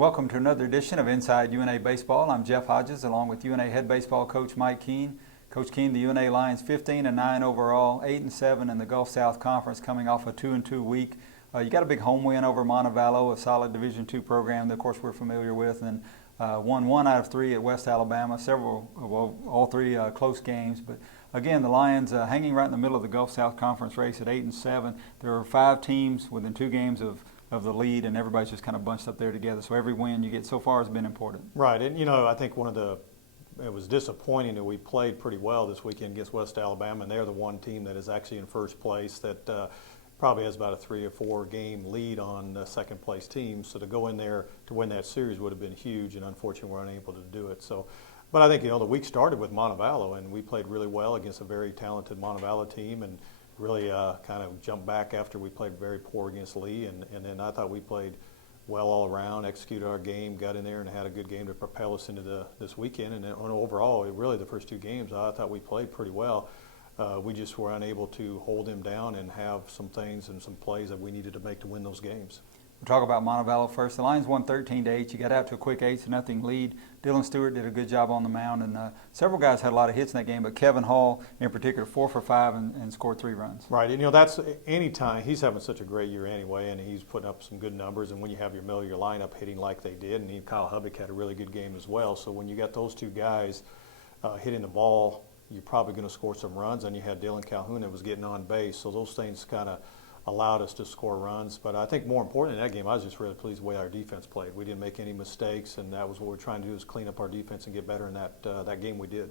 Welcome to another edition of Inside UNA Baseball. I'm Jeff Hodges along with UNA head baseball coach Mike Keene. Coach Keene, the UNA Lions 15-9 overall, 8-7 in the Gulf South Conference, coming off a 2-2 week. You got a big home win over Montevallo, a solid Division II program that of course we're familiar with, and won 1 out of 3 at West Alabama, all three close games. But again, the Lions hanging right in the middle of the Gulf South Conference race at 8-7. There are 5 teams within 2 games of the lead, and everybody's just kind of bunched up there together. So every win you get so far has been important. Right, and I think it was disappointing that we played pretty well this weekend against West Alabama, and they're the one team that is actually in first place that probably has about a 3 or 4 game lead on the second place team. So to go in there to win that series would have been huge, and unfortunately we're unable to do it. So, but I think the week started with Montevallo, and we played really well against a very talented Montevallo team, and really kind of jumped back after we played very poor against Lee, and then I thought we played well all around, executed our game, got in there and had a good game to propel us into this weekend. And then overall, really the first 2 games, I thought we played pretty well. We just were unable to hold them down and have some things and some plays that we needed to make to win those games. We'll talk about Montevallo first. The Lions won 13-8. You got out to a quick 8-0 lead. Dylan Stewart did a good job on the mound, and several guys had a lot of hits in that game, but Kevin Hall in particular 4 for 5 and scored 3 runs. Right, and that's any time. He's having such a great year anyway, and he's putting up some good numbers. And when you have your middle of your lineup hitting like they did, and Kyle Hubbock had a really good game as well. So when you got those 2 guys hitting the ball, you're probably going to score some runs. And you had Dylan Calhoun that was getting on base, so those things kind of allowed us to score runs. But I think more important in that game, I was just really pleased the way our defense played. We didn't make any mistakes, and that was what we're trying to do, is clean up our defense and get better in that game we did.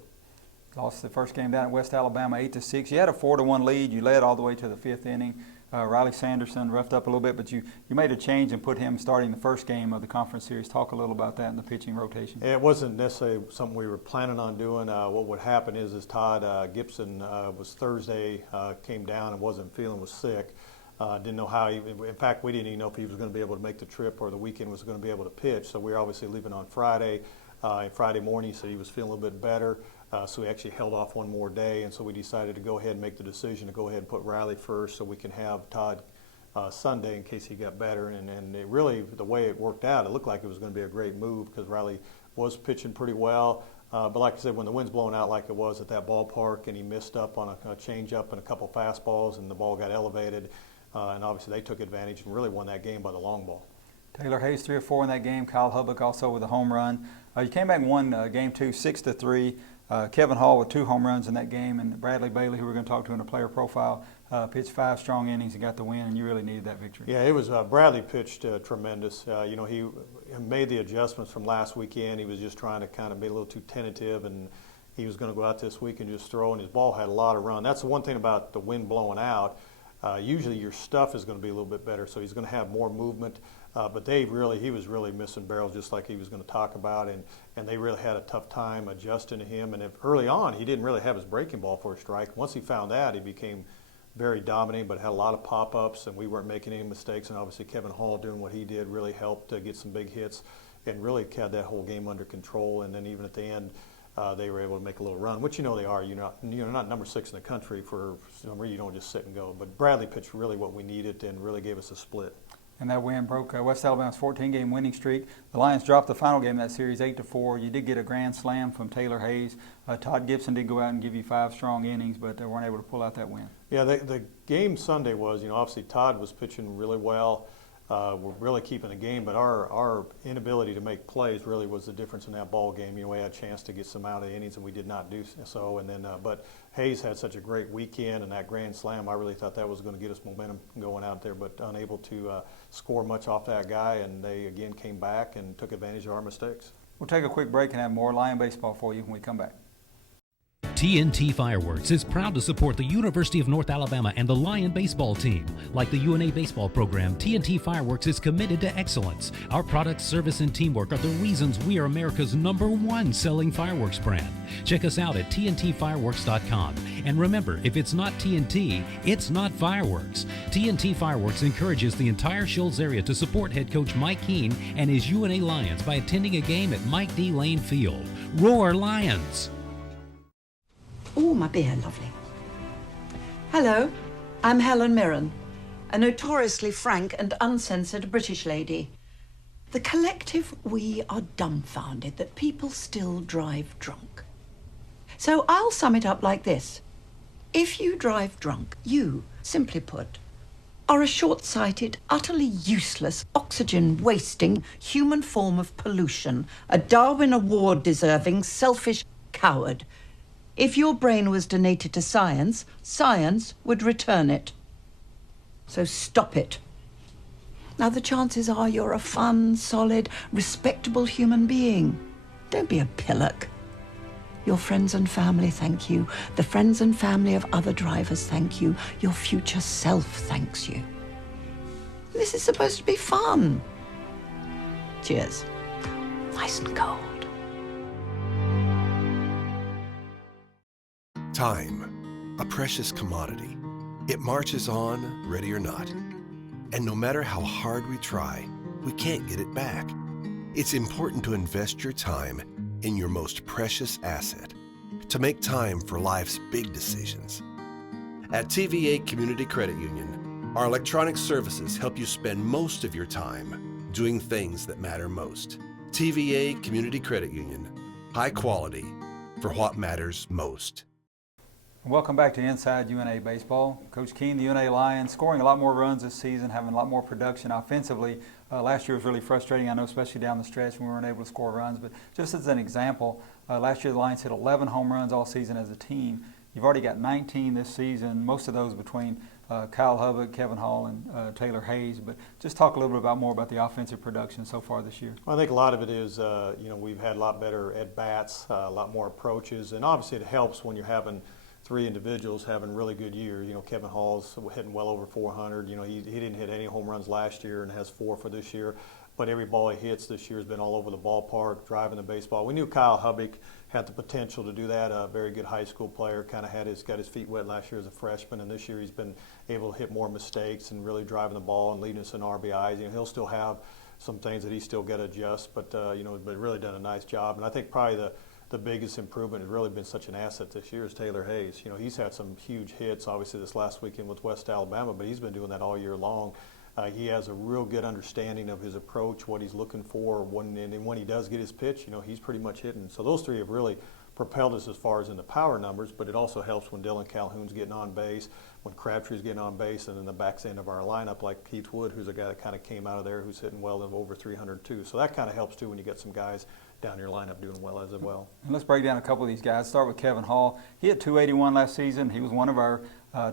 Lost the first game down at West Alabama 8-6. You had a 4-1 lead. You led all the way to the 5th inning. Riley Sanderson roughed up a little bit, but you made a change and put him starting the first game of the conference series. Talk a little about that in the pitching rotation. It wasn't necessarily something we were planning on doing. What would happen is Todd Gibson was Thursday, came down and was sick. Didn't know how in fact, we didn't even know if he was going to be able to make the trip or the weekend was going to be able to pitch. So we were obviously leaving on Friday. And Friday morning, he said he was feeling a little bit better. So we actually held off one more day, and so we decided to go ahead and make the decision to go ahead and put Riley first so we can have Todd Sunday in case he got better. And it really, the way it worked out, it looked like it was going to be a great move because Riley was pitching pretty well. But like I said, when the wind's blowing out like it was at that ballpark and he missed up on a changeup and a couple fastballs and the ball got elevated, and obviously they took advantage and really won that game by the long ball. Taylor Hayes 3 or 4 in that game. Kyle Hubbock also with a home run. You came back and won game 2 6-3. Kevin Hall with 2 home runs in that game, and Bradley Bailey, who we're going to talk to in a player profile, pitched 5 strong innings and got the win, and you really needed that victory. Yeah, it was Bradley pitched tremendous. He made the adjustments from last weekend. He was just trying to kind of be a little too tentative, and he was going to go out this week and just throw, and his ball had a lot of run. That's the one thing about the wind blowing out. Usually your stuff is going to be a little bit better, so he's going to have more movement. But he was really missing barrels, just like he was going to talk about, and they really had a tough time adjusting to him. And early on, he didn't really have his breaking ball for a strike. Once he found that, he became very dominant, but had a lot of pop-ups, and we weren't making any mistakes. And obviously Kevin Hall doing what he did really helped get some big hits and really had that whole game under control. And then even at the end, they were able to make a little run, which they are. You're not number 6 in the country for some reason. You don't just sit and go. But Bradley pitched really what we needed and really gave us a split. And that win broke West Alabama's 14-game winning streak. The Lions dropped the final game of that series 8-4. You did get a grand slam from Taylor Hayes. Todd Gibson did go out and give you 5 strong innings, but they weren't able to pull out that win. Yeah, the game Sunday was, obviously Todd was pitching really well. We're really keeping the game, but our inability to make plays really was the difference in that ball game. We had a chance to get some out of the innings, and we did not do so. And then, but Hayes had such a great weekend, and that grand slam, I really thought that was going to get us momentum going out there, but unable to score much off that guy. And they again came back and took advantage of our mistakes. We'll take a quick break and have more Lion baseball for you when we come back. TNT Fireworks is proud to support the University of North Alabama and the Lion baseball team. Like the UNA baseball program, TNT Fireworks is committed to excellence. Our product, service, and teamwork are the reasons we are America's #1 selling fireworks brand. Check us out at TNTfireworks.com. And remember, if it's not TNT, it's not fireworks. TNT Fireworks encourages the entire Shoals area to support head coach Mike Keene and his UNA Lions by attending a game at Mike D. Lane Field. Roar Lions! Oh, my beer, lovely. Hello, I'm Helen Mirren, a notoriously frank and uncensored British lady. The collective we are dumbfounded that people still drive drunk. So I'll sum it up like this. If you drive drunk, you, simply put, are a short-sighted, utterly useless, oxygen-wasting human form of pollution, a Darwin Award-deserving, selfish coward. If your brain was donated to science, science would return it. So stop it. Now, the chances are you're a fun, solid, respectable human being. Don't be a pillock. Your friends and family thank you. The friends and family of other drivers thank you. Your future self thanks you. This is supposed to be fun. Cheers. Nice and cold. Time, a precious commodity. It marches on, ready or not. And no matter how hard we try, we can't get it back. It's important to invest your time in your most precious asset, to make time for life's big decisions. At TVA Community Credit Union, our electronic services help you spend most of your time doing things that matter most. TVA Community Credit Union, high quality for what matters most. Welcome back to Inside UNA Baseball. Coach Keene, the UNA Lions, scoring a lot more runs this season, having a lot more production offensively. Last year was really frustrating, I know, especially down the stretch when we weren't able to score runs. But just as an example, last year the Lions hit 11 home runs all season as a team. You've already got 19 this season, most of those between Kyle Hubbock, Kevin Hall, and Taylor Hayes. But just talk a little bit more about the offensive production so far this year. Well, I think a lot of it is, we've had a lot better at-bats, a lot more approaches, and obviously it helps when you're having three individuals having really good years. Kevin Hall's hitting well over 400. He didn't hit any home runs last year and has 4 for this year. But every ball he hits this year has been all over the ballpark, driving the baseball. We knew Kyle Hubbock had the potential to do that. A very good high school player, kind of got his feet wet last year as a freshman, and this year he's been able to hit more mistakes and really driving the ball and leading us in RBIs. He'll still have some things that he's still got to adjust, but really done a nice job. And I think probably the biggest improvement has really been such an asset this year is Taylor Hayes. He's had some huge hits, obviously, this last weekend with West Alabama, but he's been doing that all year long. He has a real good understanding of his approach, what he's looking for, and when he does get his pitch, he's pretty much hitting. So those three have really propelled us as far as in the power numbers, but it also helps when Dylan Calhoun's getting on base, when Crabtree's getting on base, and then the back end of our lineup like Keith Wood, who's a guy that kind of came out of there, who's hitting well over 300 too. So that kind of helps too when you get some guys down your lineup doing well as well. And let's break down a couple of these guys. Start with Kevin Hall. He hit 281 last season. He was one of our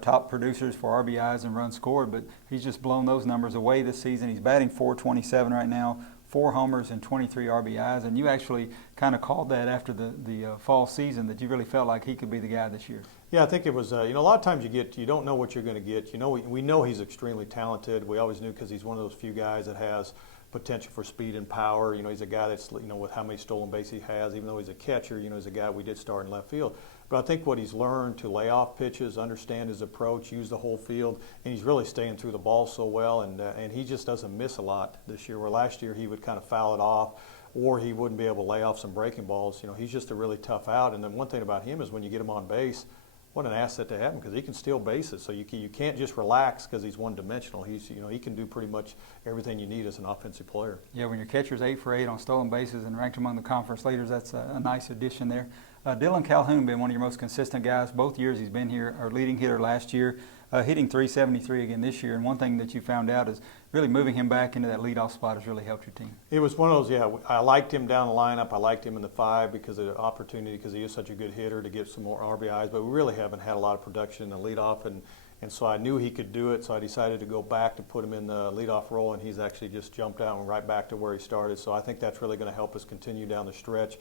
top producers for RBIs and runs scored, but he's just blown those numbers away this season. He's batting .427 right now, 4 homers and 23 RBIs, and you actually kind of called that after the fall season that you really felt like he could be the guy this year. Yeah, I think it was, a lot of times you don't know what you're going to get. We know he's extremely talented. We always knew because he's one of those few guys that has potential for speed and power. He's a guy that's, with how many stolen bases he has, even though he's a catcher, he's a guy we did start in left field. But I think what he's learned to lay off pitches, understand his approach, use the whole field, and he's really staying through the ball so well, and he just doesn't miss a lot this year, where last year he would kind of foul it off, or he wouldn't be able to lay off some breaking balls. He's just a really tough out. And then one thing about him is when you get him on base, what an asset to have him, because he can steal bases. So you can't just relax because he's one-dimensional. He can do pretty much everything you need as an offensive player. Yeah, when your catcher's 8 for 8 on stolen bases and ranked among the conference leaders, that's a nice addition there. Dylan Calhoun been one of your most consistent guys both years he's been here. Our leading hitter last year, hitting .373 again this year. And one thing that you found out is really moving him back into that leadoff spot has really helped your team. It was one of those, I liked him down the lineup. I liked him in the 5 because of the opportunity, because he is such a good hitter to get some more RBIs. But we really haven't had a lot of production in the leadoff, and so I knew he could do it. So I decided to go back to put him in the leadoff role, and he's actually just jumped out and right back to where he started. So I think that's really going to help us continue down the stretch.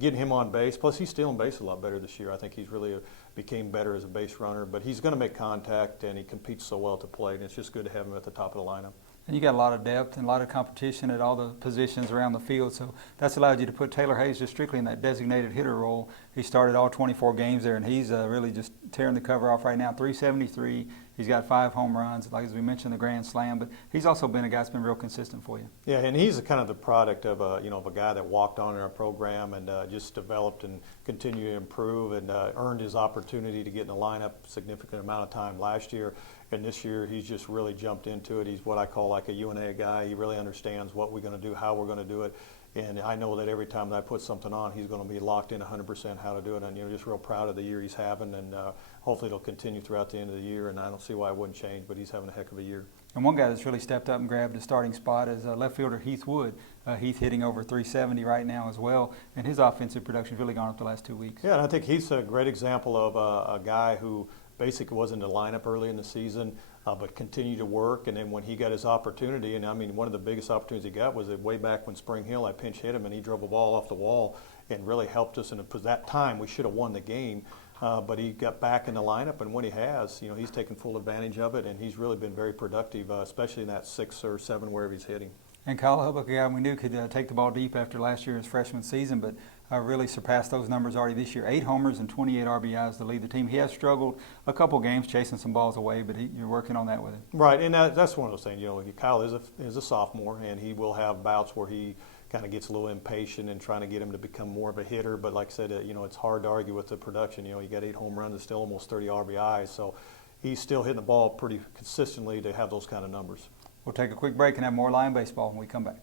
Getting him on base, plus he's stealing base a lot better this year. I think he's really became better as a base runner, but he's going to make contact, and he competes so well at the plate, and it's just good to have him at the top of the lineup. And you got a lot of depth and a lot of competition at all the positions around the field, so that's allowed you to put Taylor Hayes just strictly in that designated hitter role. He started all 24 games there, and he's really just tearing the cover off right now. .373 He's got 5 home runs, like as we mentioned, the grand slam. But he's also been a guy that's been real consistent for you. Yeah, and he's kind of the product of a guy that walked on in our program and just developed and continued to improve and earned his opportunity to get in the lineup a significant amount of time last year. And this year, he's just really jumped into it. He's what I call like a UNA guy. He really understands what we're going to do, how we're going to do it. And I know that every time that I put something on, he's going to be locked in 100% how to do it. And just real proud of the year he's having, and hopefully it'll continue throughout the end of the year. And I don't see why it wouldn't change, but he's having a heck of a year. And one guy that's really stepped up and grabbed the starting spot is left fielder Heath Wood. Heath hitting over 370 right now as well, and his offensive production's really gone up the last 2 weeks. Yeah, and I think he's a great example of a guy who basically was in the lineup early in the season, but continued to work. And then when he got his opportunity, and I mean, one of the biggest opportunities he got was way back when Spring Hill, I pinch hit him and he drove a ball off the wall and really helped us. And at that time, we should have won the game. But he got back in the lineup, and when he has, he's taken full advantage of it, and he's really been very productive, especially in that 6 or 7 wherever he's hitting. And Kyle Hubbock, a guy we knew could take the ball deep after last year's freshman season, but really surpassed those numbers already this year. 8 homers and 28 RBIs to lead the team. He has struggled a couple games chasing some balls away, but you're working on that with him. Right, and that's one of those things. Kyle is a sophomore, and he will have bouts where he kind of gets a little impatient and trying to get him to become more of a hitter. But like I said, it's hard to argue with the production. You got 8 home runs and still almost 30 RBIs, so he's still hitting the ball pretty consistently to have those kind of numbers. We'll take a quick break and have more Lion baseball when we come back.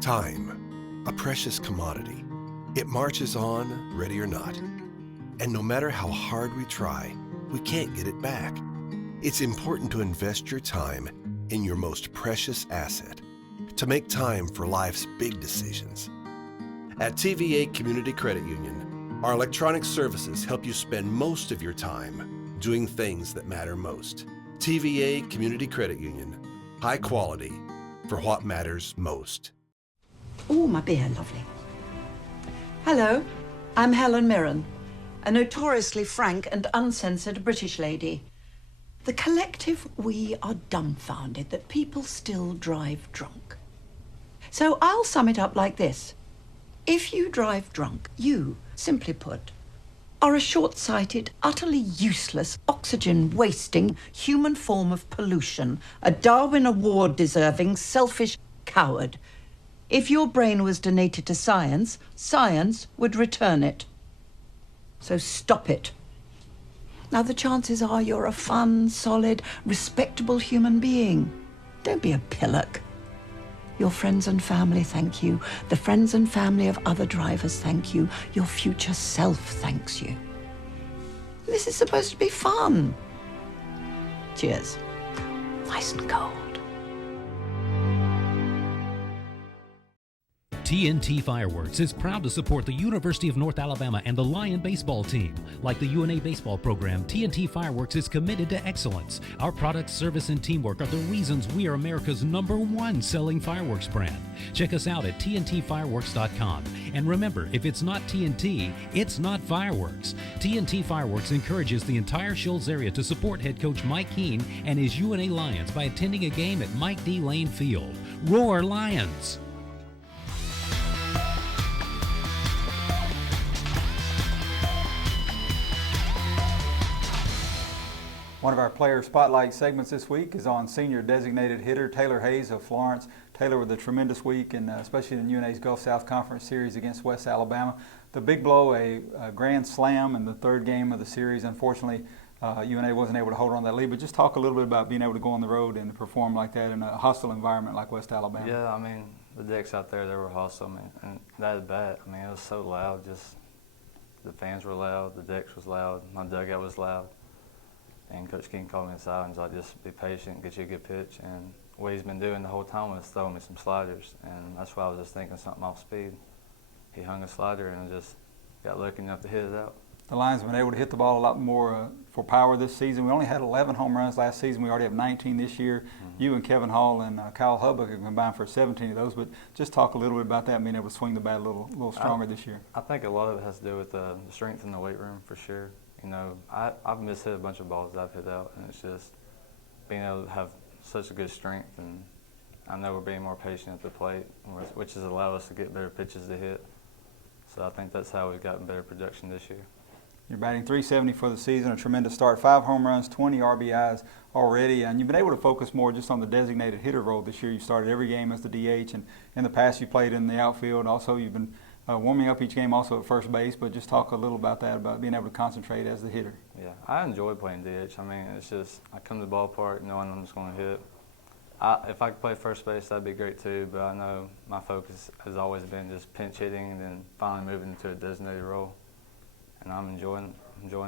Time, a precious commodity. It marches on, ready or not. And no matter how hard we try, we can't get it back. It's important to invest your time in your most precious asset, to make time for life's big decisions. At TVA Community Credit Union, our electronic services help you spend most of your time doing things that matter most. TVA Community Credit Union, high quality for what matters most. Oh, my beer, lovely. Hello, I'm Helen Mirren, a notoriously frank and uncensored British lady. The collective, we are dumbfounded that people still drive drunk. So I'll sum it up like this. If you drive drunk, you, simply put, are a short-sighted, utterly useless, oxygen-wasting human form of pollution, a Darwin Award-deserving, selfish coward. If your brain was donated to science, science would return it. So stop it. Now, the chances are you're a fun, solid, respectable human being. Don't be a pillock. Your friends and family thank you. The friends and family of other drivers thank you. Your future self thanks you. This is supposed to be fun. Cheers. Nice and cold. TNT Fireworks is proud to support the University of North Alabama and the Lion baseball team. Like the UNA baseball program, TNT Fireworks is committed to excellence. Our products, service, and teamwork are the reasons we are America's #1 selling fireworks brand. Check us out at TNTfireworks.com. And remember, if it's not TNT, it's not fireworks. TNT Fireworks encourages the entire Shoals area to support head coach Mike Keene and his UNA Lions by attending a game at Mike D. Lane Field. Roar Lions! One of our player spotlight segments this week is on senior designated hitter Taylor Hayes of Florence. Taylor with a tremendous week, and especially in UNA's Gulf South Conference Series against West Alabama. The big blow, a grand slam in the 3rd game of the series. Unfortunately, UNA wasn't able to hold on that lead, but just talk a little bit about being able to go on the road and perform like that in a hostile environment like West Alabama. Yeah, I mean, the decks out there, they were hostile, man, and that at bat, I mean, it was so loud. Just the fans were loud, the decks was loud, my dugout was loud. And Coach King called me aside and was like, just be patient, get you a good pitch. And what he's been doing the whole time was throwing me some sliders. And that's why I was just thinking something off speed. He hung a slider and just got lucky enough to hit it out. The Lions have been able to hit the ball a lot more for power this season. We only had 11 home runs last season. We already have 19 this year. Mm-hmm. You and Kevin Hall and Kyle Hubbock have combined for 17 of those. But just talk a little bit about that, being able to swing the bat a little stronger this year. I think a lot of it has to do with the strength in the weight room for sure. I've mishit a bunch of balls that I've hit out, and it's just being able to have such a good strength. And I know we're being more patient at the plate, which has allowed us to get better pitches to hit. So I think that's how we've gotten better production this year. You're batting .370 for the season, a tremendous start. 5 home runs, 20 RBIs already, and you've been able to focus more just on the designated hitter role this year. You started every game as the DH, and in the past you played in the outfield. Also, you've been warming up each game also at first base, but just talk a little about that, about being able to concentrate as the hitter. Yeah, I enjoy playing DH. I mean, it's just, I come to the ballpark knowing I'm just going to hit. If I could play first base, that'd be great too, but I know my focus has always been just pinch hitting and then finally moving into a designated role. And I'm enjoying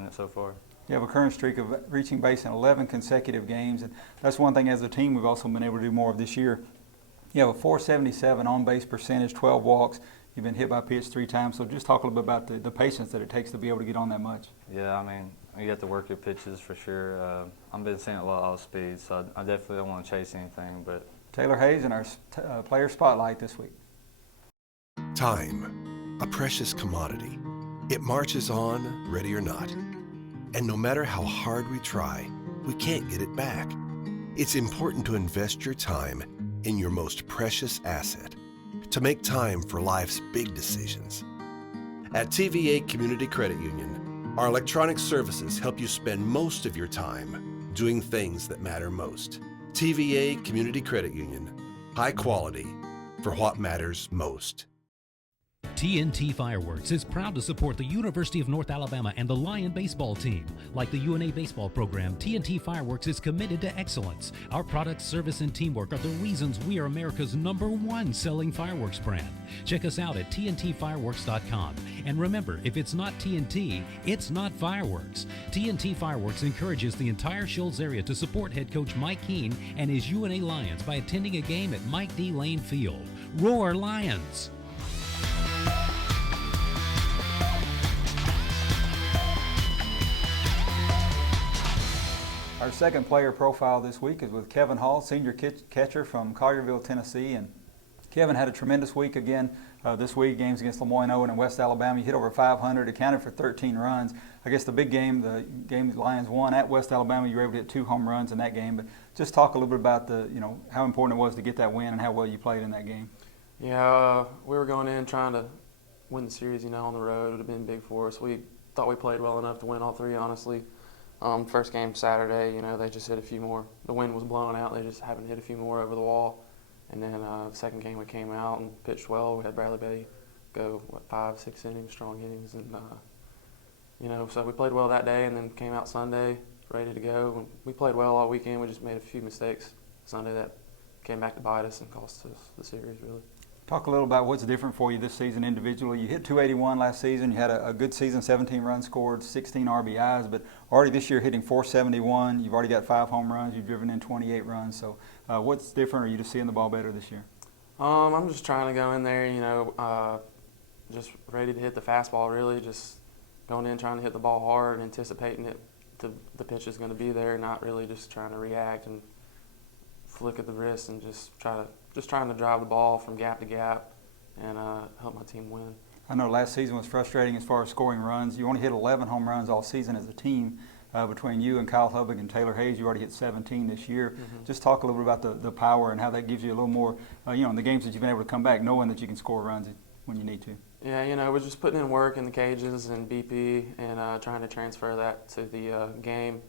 it so far. You have a current streak of reaching base in 11 consecutive games, and that's one thing as a team we've also been able to do more of this year. You have a .477 on-base percentage, 12 walks. You've been hit by pitch 3 times, so just talk a little bit about the patience that it takes to be able to get on that much. Yeah, I mean, you have to work your pitches for sure. I've been seeing a lot of speed, so I definitely don't want to chase anything. But Taylor Hayes in our player spotlight this week. Time, a precious commodity. It marches on, ready or not. And no matter how hard we try, we can't get it back. It's important to invest your time in your most precious asset, to make time for life's big decisions. At TVA Community Credit Union, our electronic services help you spend most of your time doing things that matter most. TVA Community Credit Union, high quality for what matters most. TNT Fireworks is proud to support the University of North Alabama and the Lion baseball team. Like the UNA baseball program, TNT Fireworks is committed to excellence. Our products, service, and teamwork are the reasons we are America's #1 selling fireworks brand. Check us out at tntfireworks.com. And remember, if it's not TNT, it's not fireworks. TNT Fireworks encourages the entire Shoals area to support head coach Mike Keene and his UNA Lions by attending a game at Mike D. Lane Field. Roar Lions! Our second player profile this week is with Kevin Hall, senior catcher from Collierville, Tennessee. And Kevin had a tremendous week again this week, games against Lemoyne-Owen and West Alabama. He hit over 500, accounted for 13 runs. I guess the big game, the game the Lions won at West Alabama, you were able to hit 2 home runs in that game. But just talk a little bit about how important it was to get that win and how well you played in that game. Yeah, we were going in trying to win the series, on the road. It would have been big for us. We thought we played well enough to win all 3, honestly. First game Saturday, they just hit a few more. The wind was blowing out. They just happened to hit a few more over the wall. And then the second game we came out and pitched well. We had Bradley Betty go, 5, 6 innings, strong innings. And, so we played well that day and then came out Sunday ready to go. And we played well all weekend. We just made a few mistakes Sunday that came back to bite us and cost us the series, really. Talk a little about what's different for you this season individually. You hit .281 last season. You had a good season, 17 runs scored, 16 RBIs, but already this year hitting .471. You've already got 5 home runs. You've driven in 28 runs. So what's different? Are you just seeing the ball better this year? I'm just trying to go in there, just ready to hit the fastball, really. Just going in trying to hit the ball hard and anticipating it. The pitch is going to be there, not really just trying to react and flick at the wrist and just trying to drive the ball from gap to gap and help my team win. I know last season was frustrating as far as scoring runs. You only hit 11 home runs all season as a team. Between you and Kyle Hubbock and Taylor Hayes, you already hit 17 this year. Mm-hmm. Just talk a little bit about the power and how that gives you a little more, in the games that you've been able to come back, knowing that you can score runs when you need to. Yeah, we're just putting in work in the cages and BP and trying to transfer that to the game.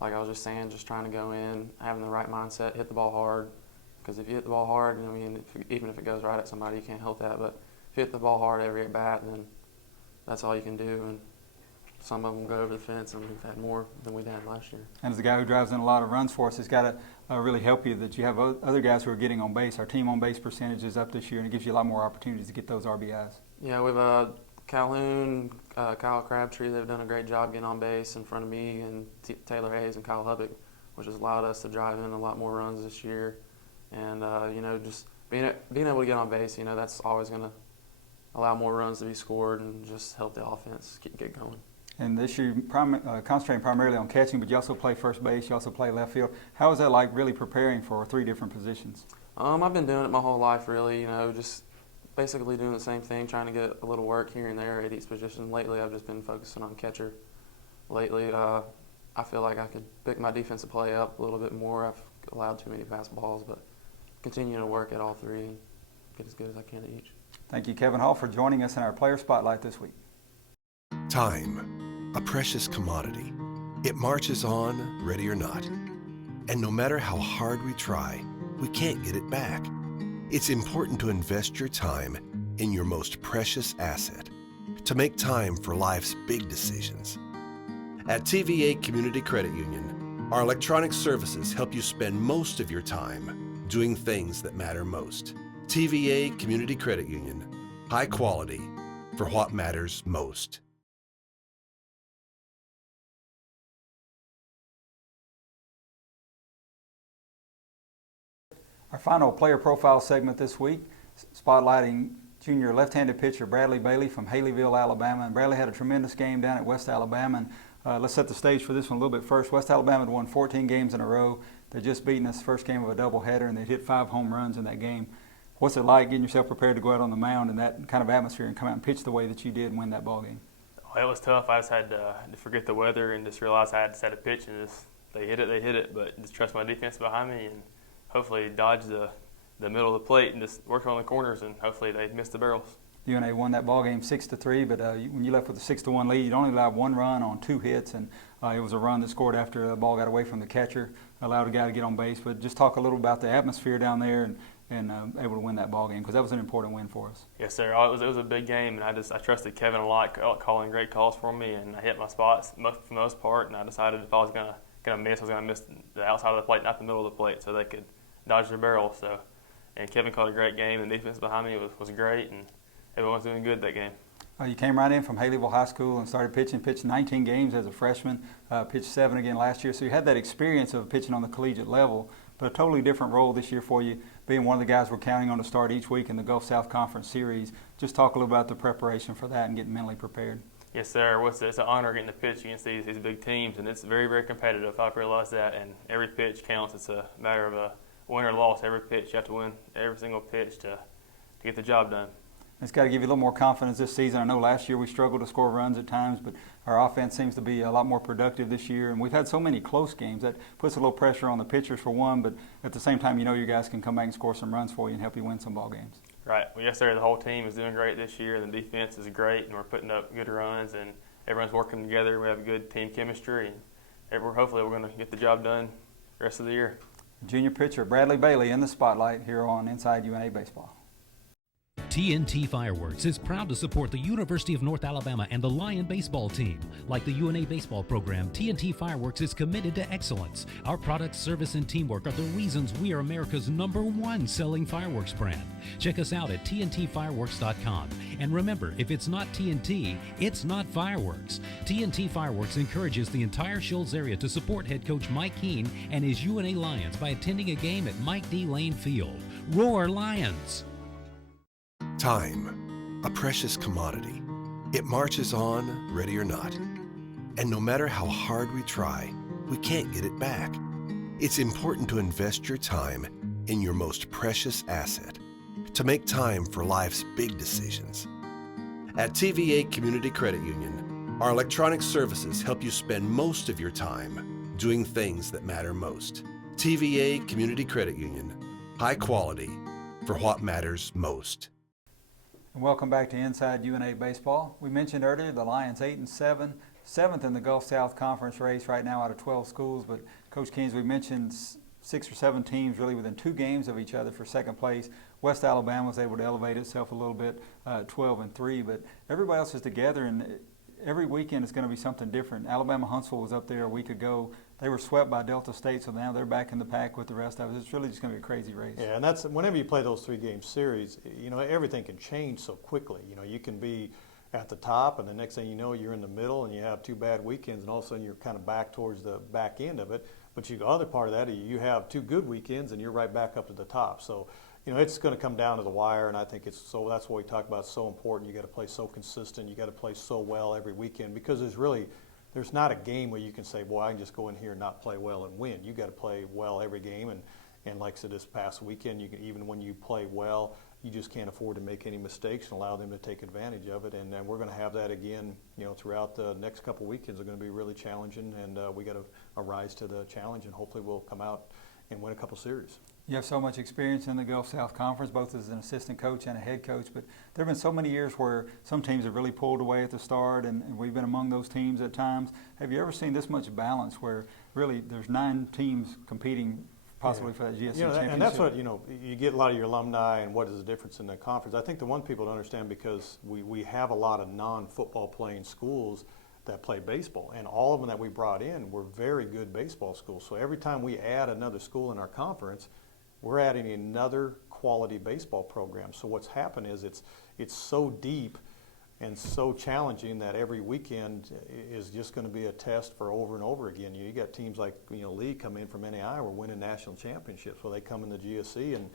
Like I was just saying, just trying to go in, having the right mindset, hit the ball hard. Because if you hit the ball hard, even if it goes right at somebody, you can't help that. But if you hit the ball hard every at bat, then that's all you can do. And some of them go over the fence, and we've had more than we had last year. And as a guy who drives in a lot of runs for us, it's got to really help you that you have other guys who are getting on base. Our team on base percentage is up this year, and it gives you a lot more opportunities to get those RBIs. Yeah, we've Calhoun, Kyle Crabtree. They've done a great job getting on base in front of me, and Taylor Hayes and Kyle Hubbock, which has allowed us to drive in a lot more runs this year. And, just being able to get on base, that's always going to allow more runs to be scored and just help the offense get going. And this year, concentrating primarily on catching, but you also play first base, you also play left field. How is that like really preparing for 3 different positions? I've been doing it my whole life, really, just basically doing the same thing, trying to get a little work here and there at each position. Lately, I've just been focusing on catcher. Lately, I feel like I could pick my defensive play up a little bit more. I've allowed too many fastballs, but continue to work at all 3 and get as good as I can at each. Thank you, Kevin Hall, for joining us in our Player Spotlight this week. Time, a precious commodity. It marches on, ready or not. And no matter how hard we try, we can't get it back. It's important to invest your time in your most precious asset, to make time for life's big decisions. At TVA Community Credit Union, our electronic services help you spend most of your time doing things that matter most. TVA Community Credit Union, high quality for what matters most. Our final player profile segment this week, spotlighting junior left-handed pitcher Bradley Bailey from Haleyville, Alabama. And Bradley had a tremendous game down at West Alabama. And let's set the stage for this one a little bit first. West Alabama had won 14 games in a row. They'd just beaten us first game of a doubleheader, and they hit 5 home runs in that game. What's it like getting yourself prepared to go out on the mound in that kind of atmosphere and come out and pitch the way that you did and win that ball game? It was tough. I just had to forget the weather and just realize I had to pitch, and just they hit it, but just trust my defense behind me and hopefully dodge the middle of the plate and just work on the corners, and hopefully they missed the barrels. UNA won that ball game 6-3, but when you left with a 6-1 lead, you only allowed 1 run on 2 hits, and it was a run that scored after the ball got away from the catcher, allowed a guy to get on base. But just talk a little about the atmosphere down there and able to win that ball game, because that was an important win for us. Yes, sir. It was a big game, and I trusted Kevin a lot, calling great calls for me, and I hit my spots for the most part. And I decided if I was gonna miss, I was gonna miss the outside of the plate, not the middle of the plate, so they could dodge their barrel. So, and Kevin called a great game, and the defense behind me was great, and everyone was doing good that game. You came right in from Haleyville High School and started pitching. Pitched 19 games as a freshman. Pitched 7 again last year, so you had that experience of pitching on the collegiate level. But a totally different role this year for you, being one of the guys we're counting on to start each week in the Gulf South Conference Series. Just talk a little about the preparation for that and getting mentally prepared. Yes, sir. It's an honor getting to pitch against these big teams, and it's very, very competitive. I've realized that, and every pitch counts. It's a matter of a win or loss. Every pitch, you have to win every single pitch to get the job done. It's got to give you a little more confidence this season. I know last year we struggled to score runs at times, but our offense seems to be a lot more productive this year. And we've had so many close games that puts a little pressure on the pitchers for one, but at the same time, you know your guys can come back and score some runs for you and help you win some ball games. Right. Well, yes, sir. The whole team is doing great this year, and the defense is great, and we're putting up good runs, and everyone's working together. We have good team chemistry, and hopefully we're going to get the job done the rest of the year. Junior pitcher Bradley Bailey in the spotlight here on Inside UNA Baseball. TNT Fireworks is proud to support the University of North Alabama and the Lion baseball team. Like the UNA baseball program, TNT Fireworks is committed to excellence. Our product, service, and teamwork are the reasons we are America's #1 selling fireworks brand. Check us out at TNTfireworks.com. And remember, if it's not TNT, it's not fireworks. TNT Fireworks encourages the entire Shoals area to support head coach Mike Keene and his UNA Lions by attending a game at Mike D. Lane Field. Roar Lions! Time, a precious commodity. It marches on, ready or not. And no matter how hard we try, we can't get it back. It's important to invest your time in your most precious asset, to make time for life's big decisions. At TVA Community Credit Union, our electronic services help you spend most of your time doing things that matter most. TVA Community Credit Union, high quality for what matters most. And welcome back to Inside UNA Baseball. We mentioned earlier the Lions 8-7, 7th in the Gulf South Conference race right now out of 12 schools. But Coach Keene, we mentioned 6 or 7 teams really within 2 games of each other for second place. West Alabama was able to elevate itself a little bit, 12-3. But everybody else is together, and every weekend is going to be something different. Alabama Huntsville was up there a week ago. They were swept by Delta State, so now they're back in the pack with the rest of us. It's really just going to be a crazy race. Yeah, and that's whenever you play those 3-game series, you know, everything can change so quickly. You know, you can be at the top, and the next thing you know, you're in the middle, and you have 2 bad weekends, and all of a sudden you're kind of back towards the back end of it. But the other part of that, you have 2 good weekends, and you're right back up to the top. So, you know, it's going to come down to the wire, and I think that's what we talk about. It's so important. You got to play so consistent. You got to play so well every weekend, because there's not a game where you can say, boy, I can just go in here and not play well and win. You got to play well every game, and like I said, this past weekend, you can, even when you play well, you just can't afford to make any mistakes and allow them to take advantage of it. And we're going to have that again, you know, throughout the next couple weekends. Are going to be really challenging, and we got to rise to the challenge, and hopefully we'll come out and win a couple series. You have so much experience in the Gulf South Conference, both as an assistant coach and a head coach, but there have been so many years where some teams have really pulled away at the start, and we've been among those teams at times. Have you ever seen this much balance where really there's 9 teams competing possibly for that GSC championship? And that's what, you get a lot of your alumni and what is the difference in the conference. I think the one people don't understand, because we have a lot of non-football playing schools that play baseball, and all of them that we brought in were very good baseball schools. So every time we add another school in our conference, we're adding another quality baseball program. So what's happened is it's so deep and so challenging that every weekend is just going to be a test for over and over again. You got teams like Lee come in from NAI, we're winning national championships. Well, they come in the GSC and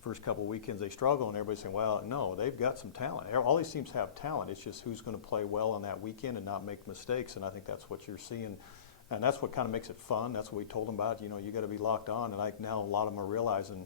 first couple of weekends they struggle, and everybody's saying, well, no, they've got some talent. All these teams have talent. It's just who's going to play well on that weekend and not make mistakes. And I think that's what you're seeing. And that's what kind of makes it fun. That's what we told them about. You got to be locked on. And now a lot of them are realizing,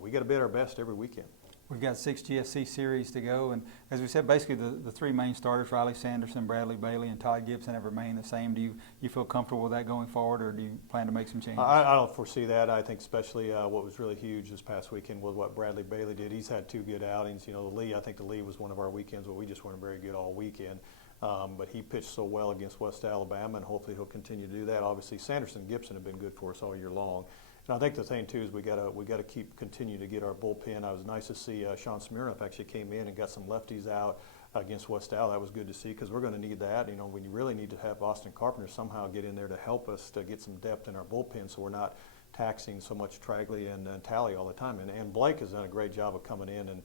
we got to be at our best every weekend. We've got 6 GSC series to go, and as we said, basically the 3 main starters, Riley Sanderson, Bradley Bailey, and Todd Gibson, have remained the same. Do you feel comfortable with that going forward, or do you plan to make some changes? I don't foresee that. I think especially what was really huge this past weekend was what Bradley Bailey did. He's had 2 good outings. I think the Lee was one of our weekends, but we just weren't very good all weekend. But he pitched so well against West Alabama, and hopefully he'll continue to do that. Obviously, Sanderson and Gibson have been good for us all year long. And I think the thing too is we got to continue to get our bullpen. It was nice to see Sean Smirnoff actually came in and got some lefties out against West Al. That was good to see, because we're going to need that. We really need to have Austin Carpenter somehow get in there to help us to get some depth in our bullpen, so we're not taxing so much Tragley and Talley all the time. And Blake has done a great job of coming in, and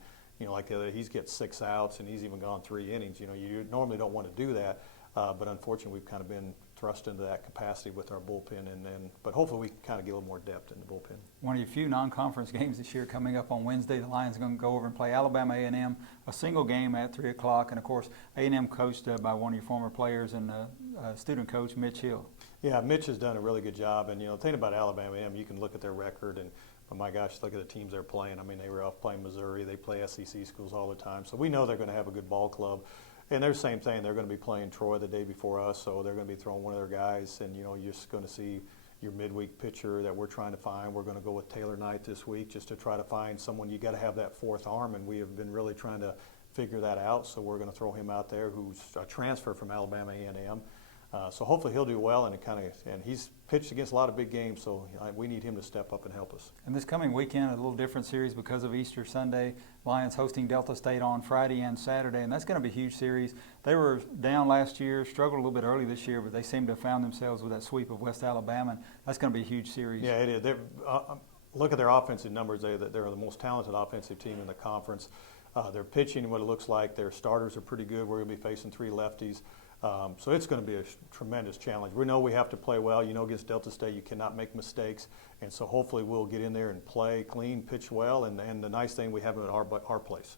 like the other, he's got 6 outs and he's even gone 3 innings. You normally don't want to do that, but unfortunately we've kind of been thrust into that capacity with our bullpen, but hopefully we can kind of get a little more depth in the bullpen. One of your few non-conference games this year coming up on Wednesday. The Lions are going to go over and play Alabama A&M, a single game at 3 o'clock, and of course A&M coached by one of your former players and student coach Mitch Hill. Yeah, Mitch has done a really good job, and the thing about Alabama A&M, you can look at their record and, oh my gosh, look at the teams they're playing. I mean, they were off playing Missouri. They play SEC schools all the time, so we know they're going to have a good ball club. And they're the same thing. They're going to be playing Troy the day before us, so they're going to be throwing one of their guys. And, you're just going to see your midweek pitcher that we're trying to find. We're going to go with Taylor Knight this week just to try to find someone. You got to have that 4th arm, and we have been really trying to figure that out. So we're going to throw him out there, who's a transfer from Alabama A&M. So hopefully he'll do well, and he's pitched against a lot of big games, so we need him to step up and help us. And this coming weekend, a little different series because of Easter Sunday. Lions hosting Delta State on Friday and Saturday, and that's going to be a huge series. They were down last year, struggled a little bit early this year, but they seem to have found themselves with that sweep of West Alabama. And that's going to be a huge series. Yeah, it is. Look at their offensive numbers. They're the most talented offensive team in the conference. They're pitching what it looks like. Their starters are pretty good. We're going to be facing 3 lefties. So it's going to be a tremendous challenge. We know we have to play well. Against Delta State, you cannot make mistakes. And so hopefully we'll get in there and play clean, pitch well, and the nice thing, we have it at our place.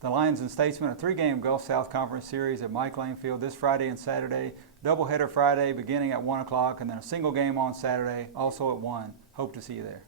The Lions and Statesmen, a 3-game Gulf South Conference series at Mike Lane Field this Friday and Saturday. Doubleheader Friday beginning at 1 o'clock, and then a single game on Saturday, also at 1. Hope to see you there.